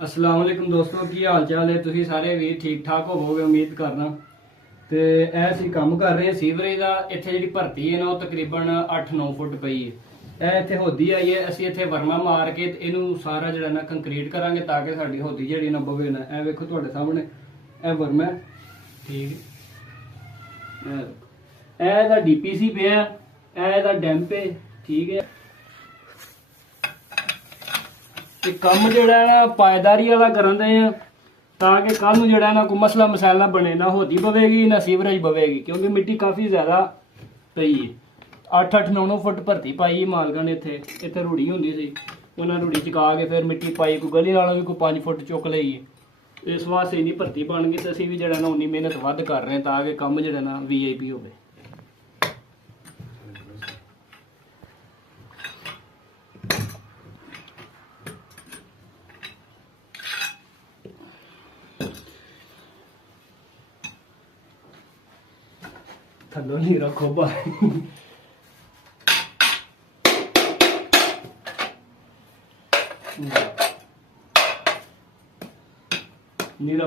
अस्सलाम वालेकुम दोस्तों, की हाल चाल है? तुसी सारे भी ठीक ठाक होवोगे उम्मीद करना। ਤੇ ਇਹ ਅਸੀਂ ਕੰਮ ਕਰ ਰਹੇ ਹਾਂ ਸੀਵਰੇਜ ਦਾ। ਇੱਥੇ ਜਿਹੜੀ ਭਰਤੀ ਹੈ ਨਾ ਉਹ ਤਕਰੀਬਨ 8-9 ਫੁੱਟ ਪਈ ਹੈ। ਇਹ ਇੱਥੇ ਹੋਦੀ ਆਈ ਹੈ, ਅਸੀਂ ਇੱਥੇ ਵਰਮਾ ਮਾਰ ਕੇ ਤੇ ਇਹਨੂੰ ਸਾਰਾ ਜਿਹੜਾ ਨਾ ਕੰਕਰੀਟ ਕਰਾਂਗੇ ਤਾਂ ਕਿ ਸਾਡੀ ਹੋਦੀ ਜਿਹੜੀ ਨਾ ਬਵੇ ਨਾ। ਇਹ ਵੇਖੋ ਤੁਹਾਡੇ ਸਾਹਮਣੇ ਇਹ ਵਰਮਾ ਹੈ, ਠੀਕ ਹੈ। ਇਹ ਇਹਦਾ ਡੀਪੀਸੀ ਪਿਆ, ਇਹ ਇਹਦਾ ਡੈਂਪ ਹੈ, ਠੀਕ ਹੈ। ਤੇ ਕੰਮ ਜਿਹੜਾ ਹੈ ਨਾ ਪਾਇਦਾਰੀ ਵਾਲਾ ਕਰਨ ਦੇ ਆ ਤਾਂ ਕਿ ਕੱਲ ਨੂੰ ਜਿਹੜਾ ਨਾ ਕੋਈ ਮਸਲਾ ਮਸਾਲਾ ਬਣੇ, ਨਾ ਹੋਦੀ ਪਵੇਗੀ ਨਾ ਸੀਵਰੇਜ ਪਵੇਗੀ, ਕਿਉਂਕਿ ਮਿੱਟੀ ਕਾਫੀ ਜ਼ਿਆਦਾ ਪਈ ਹੈ। 8-8 9-9 ਫੁੱਟ ਭਰਤੀ ਪਾਈ ਮਾਲਕਾਂ ਨੇ। ਇੱਥੇ ਰੂੜੀ ਹੁੰਦੀ ਸੀ, ਉਹਨਾਂ ਰੂੜੀ ਚਕਾ ਕੇ ਫਿਰ ਮਿੱਟੀ ਪਾਈ। ਕੋਈ ਗਲੀ ਨਾਲੋਂ ਵੀ ਕੋਈ 5 ਫੁੱਟ ਚੁੱਕ ਲਈ। ਇਸ ਵਾਸਤੇ ਨਹੀਂ ਭਰਤੀ ਬਣ ਗਈ ਤੇ ਅਸੀਂ ਵੀ ਜਿਹੜਾ ਨਾ ਉਨੀ ਮਿਹਨਤ ਵੱਧ ਕਰ ਰਹੇ ਤਾਂ ਕਿ ਕੰਮ ਜਿਹੜਾ ਨਾ VIP ਹੋਵੇ। ਥੱਲੋਂ ਨਹੀਂ ਰੱਖੋ ਬਾਹਰ। ਨੀਰਾ